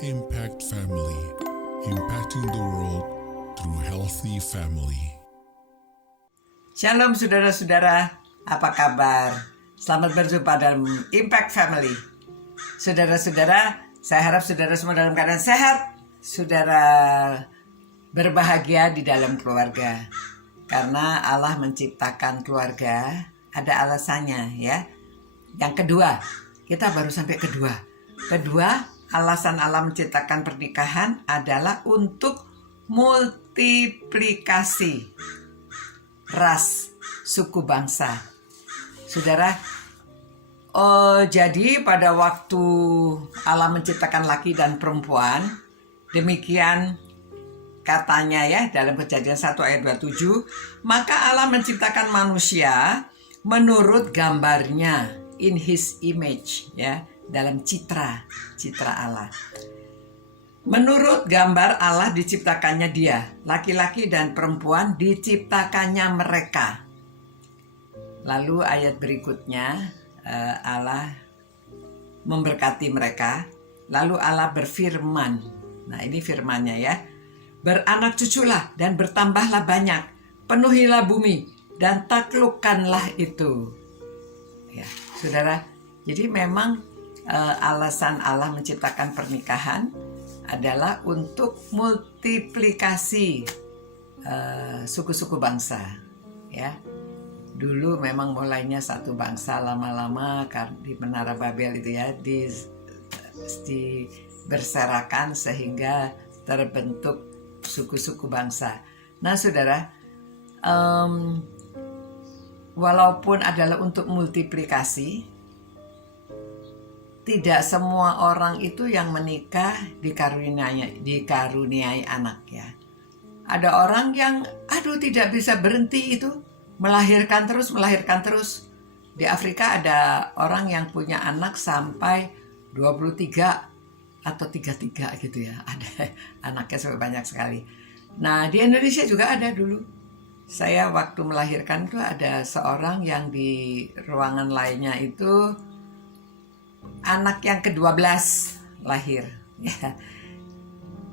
Impact Family, impacting the world through healthy family. Shalom saudara-saudara, apa kabar? Selamat berjumpa dalam Impact Family. Saudara-saudara, saya harap saudara semua dalam keadaan sehat. Saudara berbahagia di dalam keluarga. Karena Allah menciptakan keluarga, ada alasannya ya. Yang kedua, kita baru sampai kedua. Alasan Allah menciptakan pernikahan adalah untuk multiplikasi ras, suku bangsa. Saudara, jadi pada waktu Allah menciptakan laki dan perempuan, demikian katanya ya dalam Kejadian 1 ayat 27, maka Allah menciptakan manusia menurut gambarnya, in his image ya, dalam citra Allah. Menurut gambar Allah diciptakannya dia, laki-laki dan perempuan diciptakannya mereka. Lalu ayat berikutnya Allah memberkati mereka. Lalu Allah berfirman, nah ini firmannya ya, beranak cuculah dan bertambahlah banyak, penuhilah bumi dan taklukkanlah itu. Ya, saudara, jadi memang alasan Allah menciptakan pernikahan adalah untuk multiplikasi suku-suku bangsa ya. Dulu memang mulainya satu bangsa, lama-lama di Menara Babel itu ya berserakan sehingga terbentuk suku-suku bangsa. Nah saudara, walaupun adalah untuk multiplikasi, tidak semua orang itu yang menikah dikaruniai anak ya. Ada orang yang tidak bisa berhenti itu, melahirkan terus. Di Afrika ada orang yang punya anak sampai 23 atau 33 gitu ya. Ada anaknya sampai banyak sekali. Nah, di Indonesia juga ada dulu. Saya waktu melahirkan itu ada seorang yang di ruangan lainnya itu anak yang ke-12 lahir ya.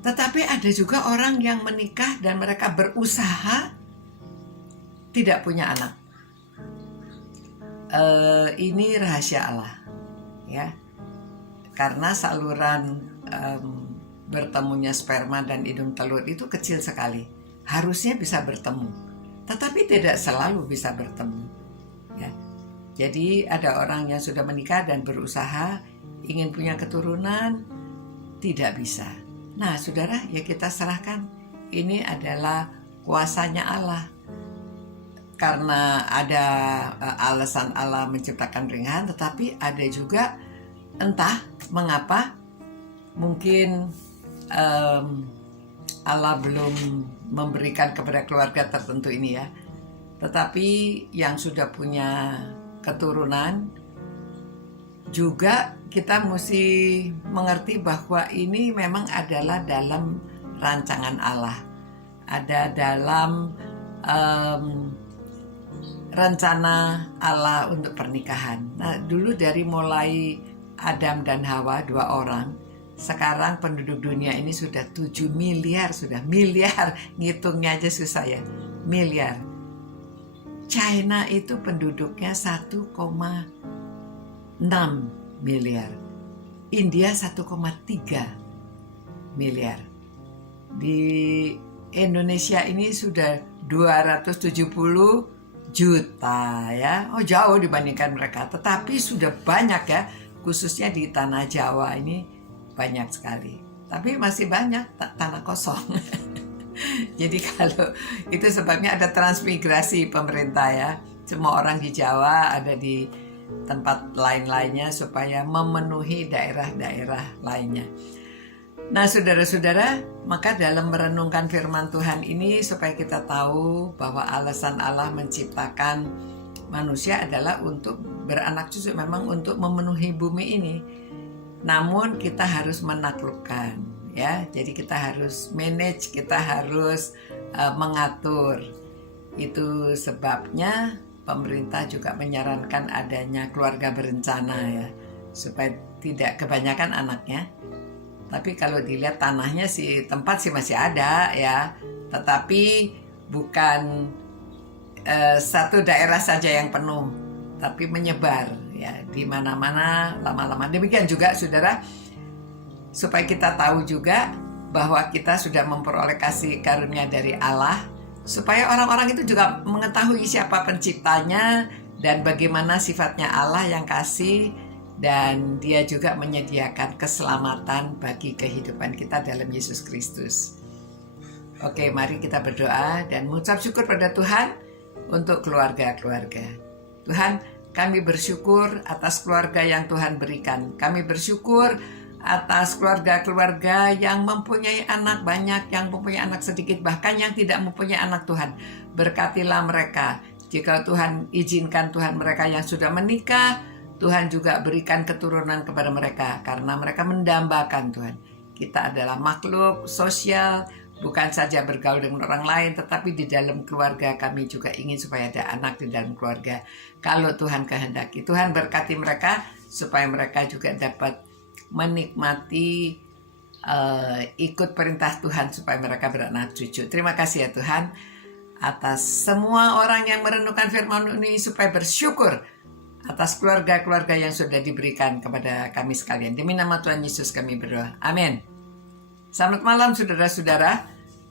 Tetapi ada juga orang yang menikah dan mereka berusaha tidak punya anak. Ini rahasia Allah ya. Karena saluran bertemunya sperma dan hidung telur itu kecil sekali. Harusnya bisa bertemu, tetapi tidak selalu bisa bertemu ya. Jadi ada orang yang sudah menikah dan berusaha ingin punya keturunan, tidak bisa. Nah saudara, ya kita serahkan. Ini adalah kuasanya Allah. Karena ada alasan Allah menciptakan pernikahan, tetapi ada juga entah mengapa, mungkin Allah belum memberikan kepada keluarga tertentu ini ya. Tetapi yang sudah punya keturunan juga kita mesti mengerti bahwa ini memang adalah dalam rancangan Allah, ada dalam rencana Allah untuk pernikahan. Nah dulu dari mulai Adam dan Hawa, 2 orang, sekarang penduduk dunia ini sudah 7 miliar, miliar, ngitungnya aja susah ya, miliar. China itu penduduknya 1,6 miliar. India 1,3 miliar. Di Indonesia ini sudah 270 juta ya. Oh jauh dibandingkan mereka. Tetapi sudah banyak ya. Khususnya di tanah Jawa ini banyak sekali. Tapi masih banyak tanah kosong. Jadi kalau itu sebabnya ada transmigrasi pemerintah ya. Semua orang di Jawa ada di tempat lain-lainnya supaya memenuhi daerah-daerah lainnya. Nah saudara-saudara, maka dalam merenungkan firman Tuhan ini supaya kita tahu bahwa alasan Allah menciptakan manusia adalah untuk beranak cucu, memang untuk memenuhi bumi ini. Namun kita harus menaklukkan ya, jadi kita harus manage, kita harus mengatur. Itu sebabnya pemerintah juga menyarankan adanya keluarga berencana ya, supaya tidak kebanyakan anaknya, Tapi kalau dilihat tanahnya sih, tempat sih masih ada ya, tetapi bukan satu daerah saja yang penuh, tapi menyebar ya di mana-mana lama-lama. Demikian juga saudara, supaya kita tahu juga bahwa kita sudah memperoleh kasih karunia dari Allah, supaya orang-orang itu juga mengetahui siapa penciptanya dan bagaimana sifatnya Allah yang kasih, dan Dia juga menyediakan keselamatan bagi kehidupan kita dalam Yesus Kristus. Oke, mari kita berdoa dan mengucap syukur pada Tuhan untuk keluarga-keluarga. Tuhan, kami bersyukur atas keluarga yang Tuhan berikan. Kami bersyukur atas keluarga-keluarga yang mempunyai anak banyak, yang mempunyai anak sedikit, bahkan yang tidak mempunyai anak. Tuhan, berkatilah mereka. Jika Tuhan izinkan, Tuhan, mereka yang sudah menikah, Tuhan juga berikan keturunan kepada mereka, karena mereka mendambakan Tuhan. Kita adalah makhluk sosial, bukan saja bergaul dengan orang lain, tetapi di dalam keluarga kami juga ingin supaya ada anak di dalam keluarga. Kalau Tuhan kehendaki, Tuhan berkati mereka supaya mereka juga dapat menikmati ikut perintah Tuhan supaya mereka beranak cucu. Terima kasih ya Tuhan atas semua orang yang merenungkan firman ini, supaya bersyukur atas keluarga-keluarga yang sudah diberikan kepada kami sekalian. Demi nama Tuhan Yesus kami berdoa. Amin. Selamat malam saudara-saudara.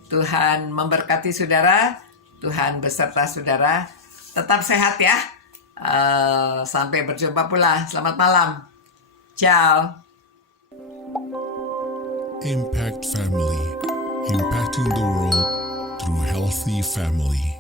Tuhan memberkati saudara. Tuhan beserta saudara. Tetap sehat ya. Sampai berjumpa pula. Selamat malam. Ciao. Impact Family, impacting the world through healthy family.